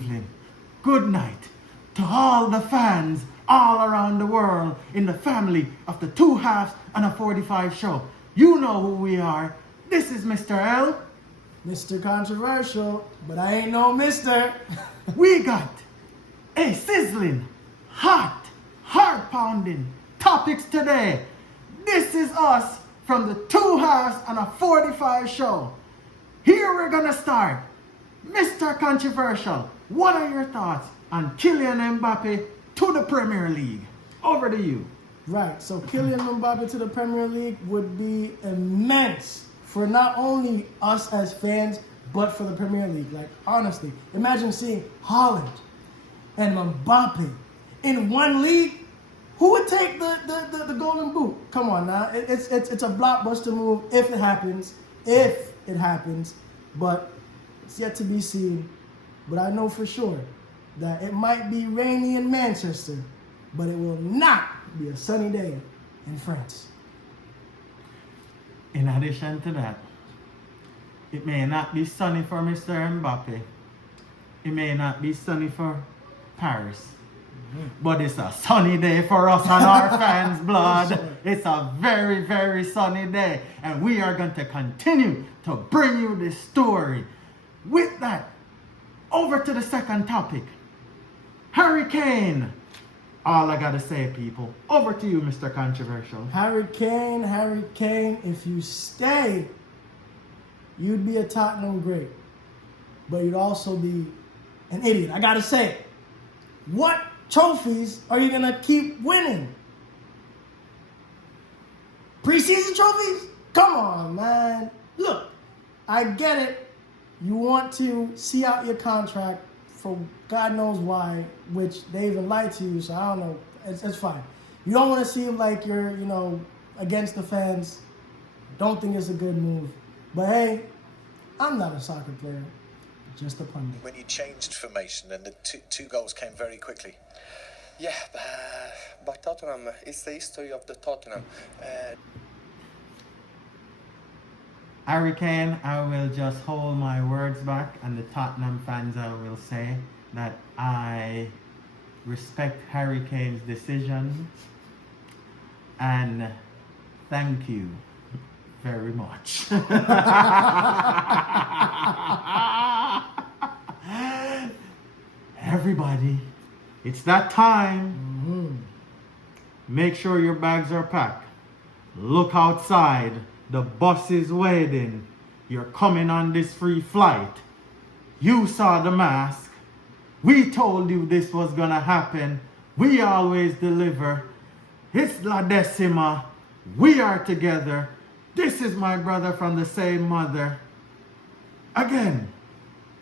evening, good night to all the fans all around the world in the family of the 2 halves and a 45 show. You know who we are. This is Mr. L. Mr. Controversial, but I ain't no mister. We got a sizzling, hot, heart-pounding topics today. This is us from the 2 halves and a 45 show. Here we're gonna start. Mr. Controversial, what are your thoughts on Kylian Mbappe to the Premier League? Over to you. Right, so Kylian Mbappe to the Premier League would be immense for not only us as fans, but for the Premier League. Like, honestly, imagine seeing Haaland and Mbappe in one league. Who would take the golden boot? Come on now. It's a blockbuster move if it happens. If it happens. But it's yet to be seen. But I know for sure that it might be rainy in Manchester, but it will not be a sunny day in France. In addition to that, it may not be sunny for Mr. Mbappe. It may not be sunny for Paris. But it's a sunny day for us and our fans' blood. It's a very, very sunny day. And we are going to continue to bring you this story. With that, over to the second topic. Harry Kane. All I got to say, people. Over to you, Mr. Controversial. Harry Kane, if you stay, you'd be a Tottenham great. But you'd also be an idiot. I got to say it. What trophies are you going to keep winning? Preseason trophies? Come on, man. Look, I get it. You want to see out your contract for God knows why, which they even lied to you, so I don't know. It's fine. You don't want to seem like you're, against the fans. Don't think it's a good move. But hey, I'm not a soccer player. Just a pundit. When you changed formation and the two goals came very quickly. Yeah, but Tottenham, it's the history of the Tottenham. Harry Kane, I will just hold my words back, and the Tottenham fans, I will say that I respect Harry Kane's decision, and thank you very much. Everybody, it's that time. Make sure your bags are packed. Look outside. The bus is waiting. You're coming on this free flight. You saw the mask. We told you this was gonna happen. We always deliver. It's La Decima. We are together. This is my brother from the same mother. Again,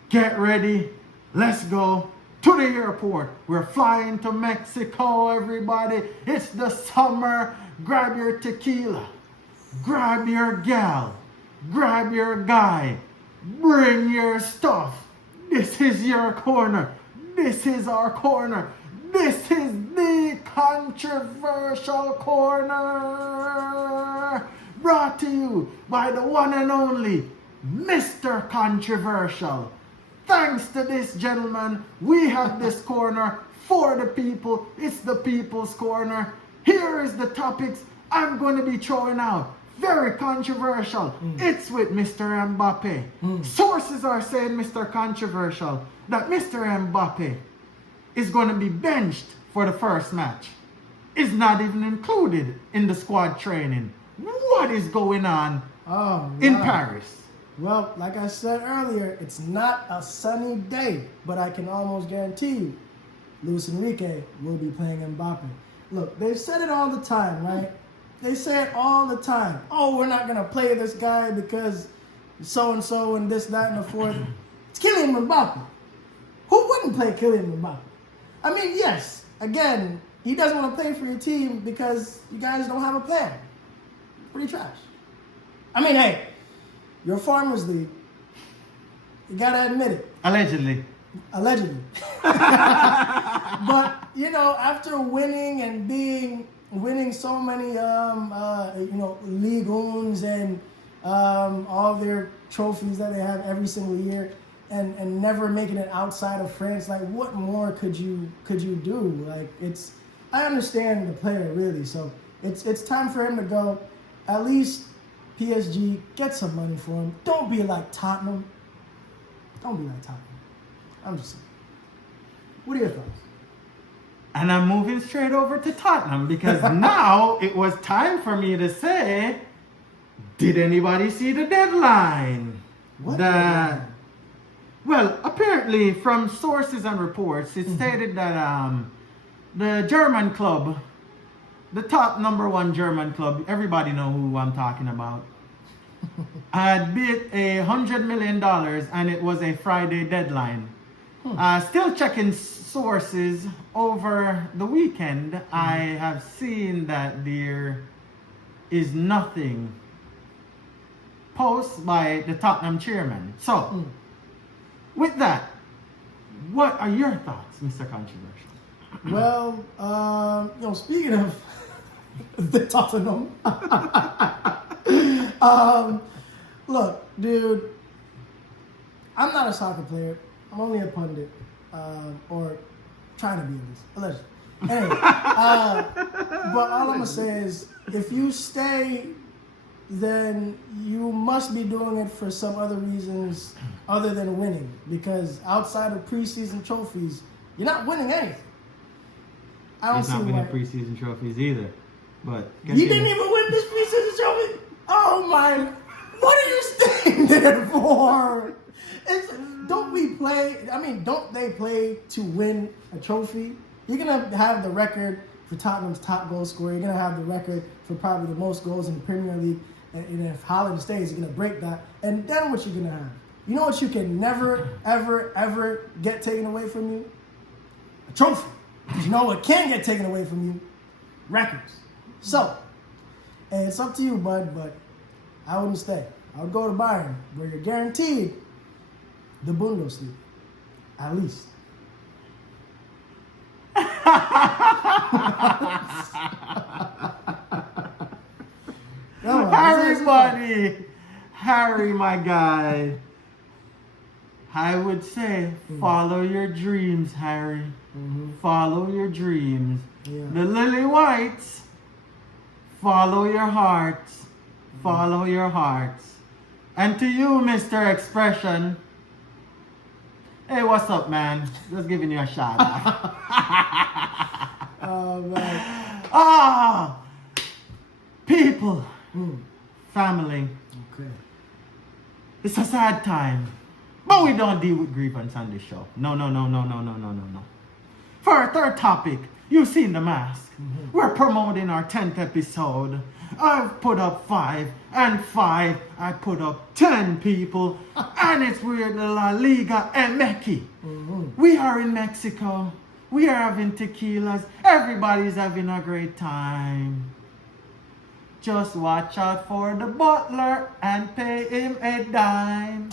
get ready. Let's go to the airport. We're flying to Mexico, everybody. It's the summer. Grab your tequila. Grab your gal. Grab your guy. Bring your stuff. This is your corner. This is our corner. This is the controversial corner. Brought to you by the one and only Mr. Controversial. Thanks to this gentleman, we have this corner for the people. It's the people's corner. Here is the topics I'm going to be throwing out. Very controversial. It's with Mr. Mbappe. Sources are saying, Mr. Controversial, that Mr. Mbappe is going to be benched for the first match. Is not even included in the squad training. What is going on in Paris? Well, like I said earlier, it's not a sunny day, but I can almost guarantee you, Luis Enrique will be playing Mbappe. Look, they've said it all the time, right? They say it all the time. Oh, we're not going to play this guy because so-and-so and this, that, and the fourth. It's Kylian Mbappe. Who wouldn't play Kylian Mbappe? I mean, yes, again, he doesn't want to play for your team because you guys don't have a plan. Pretty trash. I mean, hey, your Farmers League, you got to admit it. Allegedly. But, after winning and winning so many, league owns and all their trophies that they have every single year, and never making it outside of France. Like, what more could you do? Like, I understand the player really, so it's time for him to go. At least PSG, get some money for him. Don't be like Tottenham. Don't be like Tottenham. I'm just saying. What are your thoughts? And I'm moving straight over to Tottenham because now it was time for me to say, did anybody see the deadline? What That, deadline? well, apparently from sources and reports, it stated that the German club, the top number one German club, everybody know who I'm talking about, had bid $100 million and it was a Friday deadline. Still checking sources over the weekend, I have seen that there is nothing post by the Tottenham chairman. So, with that, what are your thoughts, Mr. Controversial? Well, speaking of the Tottenham, look, dude, I'm not a soccer player. I'm only a pundit, or trying to be at least, allegedly. Anyway, but all I'm gonna say is, if you stay, then you must be doing it for some other reasons other than winning. Because outside of preseason trophies, you're not winning anything. I don't He's see not winning why. preseason trophies either. But He didn't even win this preseason trophy. Oh my! What are you staying there for? Don't we play? I mean, don't they play to win a trophy? You're gonna have the record for Tottenham's top goal scorer. You're gonna have the record for probably the most goals in the Premier League. And if Haaland stays, you're gonna break that. And then what you're gonna have? You know what you can never, ever, ever get taken away from you? A trophy. Because you know what can get taken away from you? Records. So, and it's up to you, bud, but I wouldn't stay. I would go to Bayern, where you're guaranteed the Bundesliga, at least. Harry, buddy. Harry, my guy. I would say, follow your dreams, Harry. Follow your dreams. Yeah. The Lily Whites, follow your hearts. Follow your hearts. And to you, Mr. Expression, hey, what's up, man? Just giving you a shout out. Oh, man. People, family. Okay. It's a sad time, but we don't deal with grievance on this show. No. For our third topic, you've seen the mask. We're promoting our 10th episode. I've put up 5, and 5, I put up 10 people, and it's with La Liga MX. We are in Mexico. We are having tequilas. Everybody's having a great time. Just watch out for the butler and pay him a dime.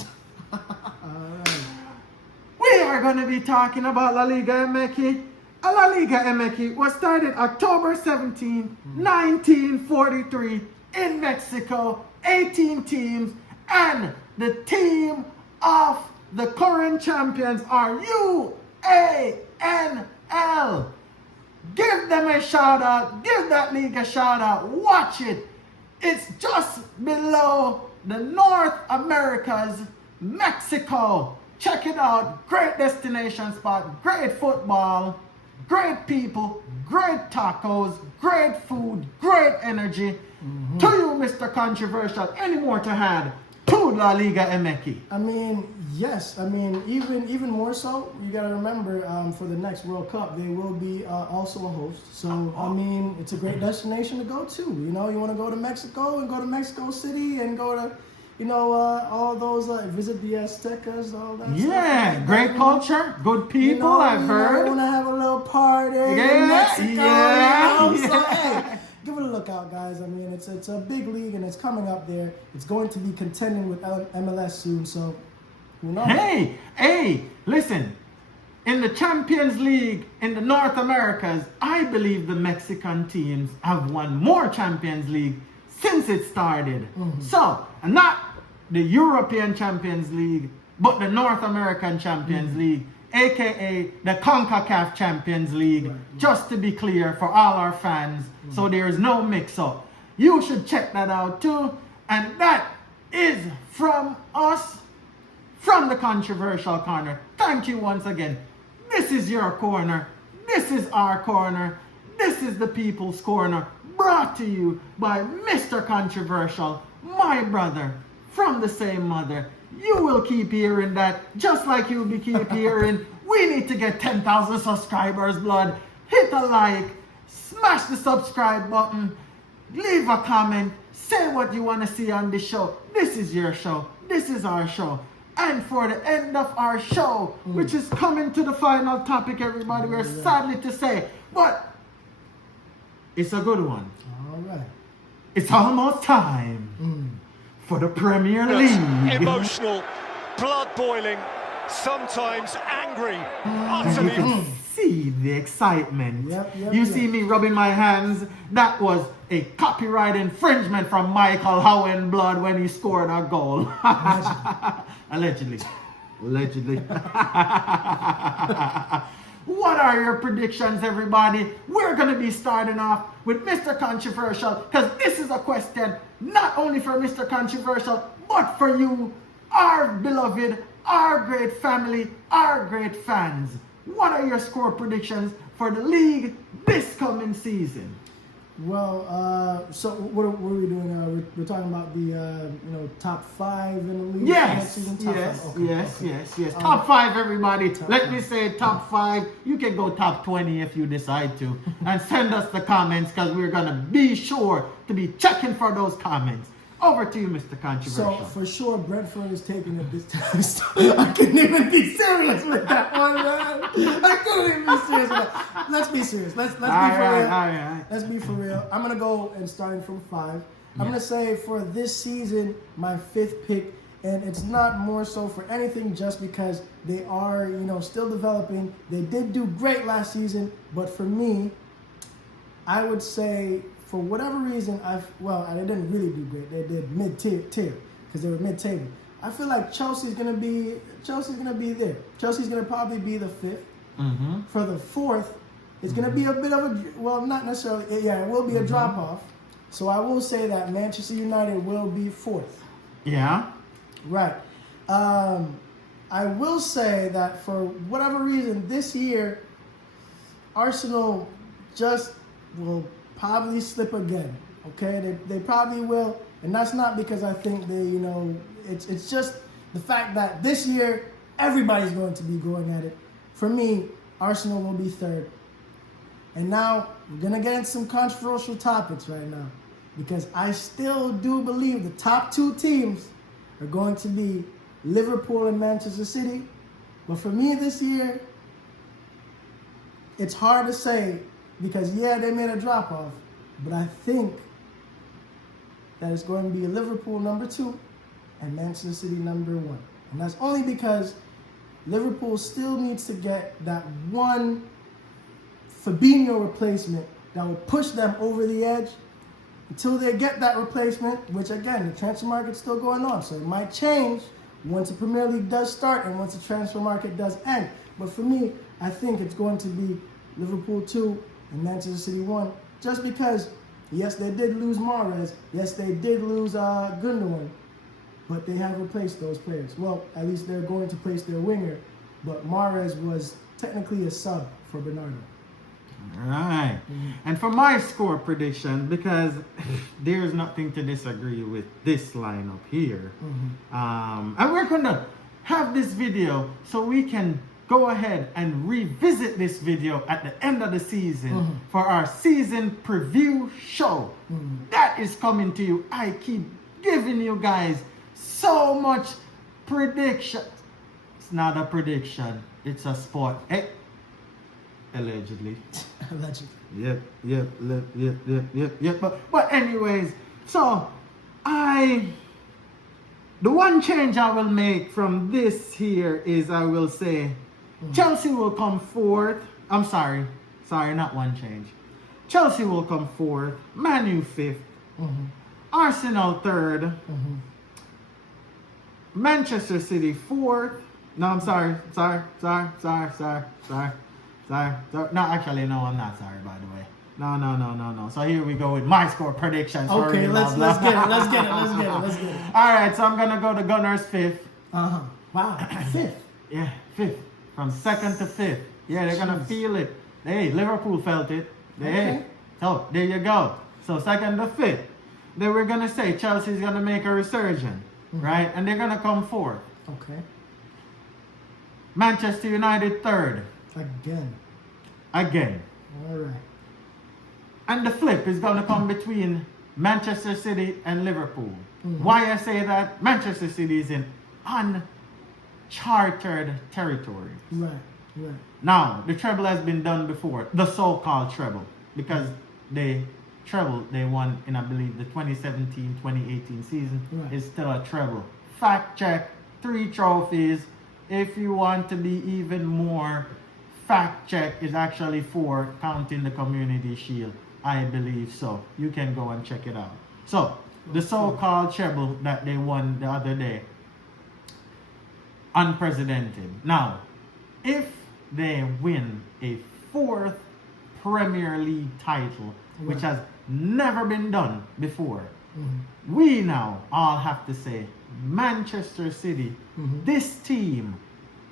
We are going to be talking about La Liga MX. La Liga MX was started October 17, 1943 in Mexico. 18 teams, and the team of the current champions are UANL. Give them a shout out. Give that league a shout out. Watch it. It's just below the North Americas, Mexico. Check it out. Great destination spot. Great football. Great people. Great tacos. Great food. Great energy. To you, Mr. Controversial. Any more to add to La Liga MX? I mean, yes. I mean, even more so, you got to remember, for the next World Cup, they will be also a host. So, I mean, it's a great destination to go to. You know, you want to go to Mexico and go to Mexico City and go to, all those, visit the Aztecas, all that stuff. Yeah, great culture, good people, I've heard. You want to have a little party in Mexico. So, hey, give it a look out, guys. I mean, it's a big league and it's coming up there. It's going to be contending with MLS soon, so who knows? Hey, listen. In the Champions League in the North Americas, I believe the Mexican teams have won more Champions League since it started. So, and not the European Champions League, but the North American Champions League, aka the CONCACAF Champions League, just to be clear for all our fans, so there is no mix-up. You should check that out too. And that is from us, from the Controversial Corner. Thank you once again. This is your corner. This is our corner. This is the People's Corner, brought to you by Mr. Controversial, my brother, from the same mother. You will keep hearing that, just like you'll be keep hearing. We need to get 10,000 subscribers, blood. Hit a like, smash the subscribe button, leave a comment, say what you want to see on the show. This is your show. This is our show. And for the end of our show, which is coming to the final topic, everybody, we're sadly to say, but it's a good one. All right. It's almost time for the Premier League. Emotional, blood boiling, sometimes angry, And you utterly. can see the excitement. Yep, You see me rubbing my hands. That was a copyright infringement from Michael Howen Blood when he scored a goal. Allegedly. Allegedly. What are your predictions, everybody? We're going to be starting off with Mr. Controversial, because this is a question not only for Mr. Controversial, but for you, our beloved, our great family, our great fans. What are your score predictions for the league this coming season? Well, so what are we doing? We're talking about the top 5 in the league. Yes, next season? Top yes, five. Okay, yes. Top 5, everybody. Let five. me say top 5. You can go top 20 if you decide to. And send us the comments, because we're going to be sure to be checking for those comments. Over to you, Mr. Controversial. So for sure, Brentford is taking it this time. I couldn't even be serious with that one, man. I couldn't even be serious with that. Let's be serious. Let's be for real. All right. Let's be for real. I'm gonna go and starting from 5. I'm gonna say for this season, my 5th pick, and it's not more so for anything, just because they are, still developing. They did do great last season, but for me, I would say, for whatever reason, they didn't really do great. They did mid-tier because they were mid-table. I feel like Chelsea's gonna be there. Chelsea's gonna probably be the 5th. For the 4th, it's gonna be a bit of not necessarily. It will be a drop off. So I will say that Manchester United will be 4th. Yeah. Right. I will say that for whatever reason this year, Arsenal just will probably slip again. Okay, they probably will, and that's not because I think it's just the fact that this year everybody's going to be going at it. For me, Arsenal will be 3rd. And now we're gonna get into some controversial topics right now, because I still do believe the top 2 teams are going to be Liverpool and Manchester City. But for me this year, it's hard to say, because they made a drop off, but I think that it's going to be Liverpool number 2 and Manchester City number 1. And that's only because Liverpool still needs to get that one Fabinho replacement that will push them over the edge. Until they get that replacement, which again, the transfer market's still going on, so it might change once the Premier League does start and once the transfer market does end. But for me, I think it's going to be Liverpool 2 and Manchester City 1, just because, yes, they did lose Mahrez, yes, they did lose Gundogan, but they have replaced those players. Well, at least they're going to place their winger, but Mahrez was technically a sub for Bernardo. All right. And for my score prediction, because there's nothing to disagree with this lineup here, and we're going to have this video so we can go ahead and revisit this video at the end of the season for our season preview show. That is coming to you. I keep giving you guys so much prediction. It's not a prediction. It's a sport. Hey. Allegedly. Allegedly. Yep. But anyways, so the one change I will make from this here is I will say Chelsea will come 4th. I'm sorry, not one change. Chelsea will come 4th, Man U 5th, Arsenal 3rd, Manchester City 4th. No, I'm sorry. No, actually, no, I'm not sorry, by the way. No. So here we go with my score predictions. Okay, let's get it. Let's get it. All right, so I'm gonna go to Gunners 5th. Wow, 5th. Yeah, 5th. From 2nd to 5th. Yeah, they're gonna feel it. Hey, Liverpool felt it. Hey, so there you go. So 2nd to 5th. Then we're gonna say Chelsea's gonna make a resurgence, right? And they're gonna come 4th. Okay. Manchester United 3rd. Again. All right. And the flip is going to come between Manchester City and Liverpool. Why I say that? Manchester City is in uncharted territory. Right. Now, the treble has been done before, the so-called treble, because they won in, I believe, the 2017-2018 season. Right. It's still a treble. Fact check, 3 trophies. If you want to be even more, fact check is actually 4, counting the Community Shield. I believe so. You can go and check it out. So, the so-called treble that they won the other day, unprecedented. Now, if they win a 4th Premier League title, which has never been done before, we now all have to say, Manchester City, this team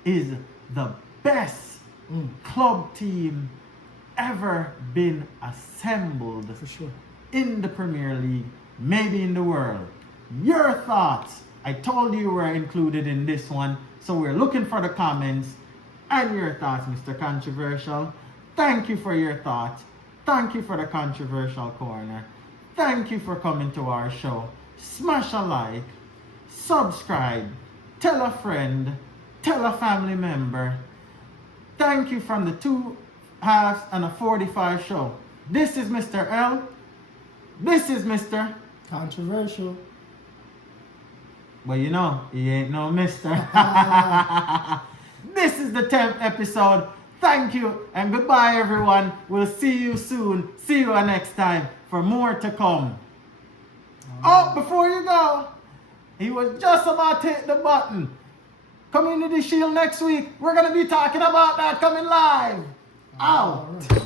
is the best club team ever been assembled For sure. in the Premier League, maybe in the world. Your thoughts? I told you were included in this one, so we're looking for the comments and your thoughts, Mr. Controversial. Thank you for your thoughts. Thank you for the Controversial Corner. Thank you for coming to our show. Smash a like, subscribe, tell a friend, tell a family member. Thank you from the 2 halves and a 45 show. This is Mr. L. This is Mr. Controversial. Well, you know, he ain't no mister. This is the 10th episode. Thank you and goodbye, everyone. We'll see you soon. See you next time for more to come. Oh, before you go, he was just about to hit the button. Community Shield next week. We're going to be talking about that coming live. Out.